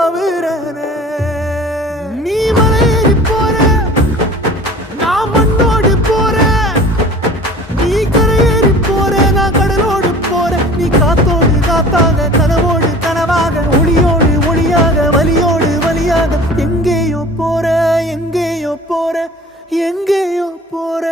தாவுறனே. நீ மலையேறி போற, நான் மண்ணோடு போறேன். நீ கரையேறி போற, நான் கடலோடு போறேன். நீ காத்தோடு காத்தாக, கனவோடு கனவாக, ஒளியோடு ஒளியாக, வலியோடு வலியாக, எங்கேயோ போற, எங்கேயோ போற, எங்கேயோ போற.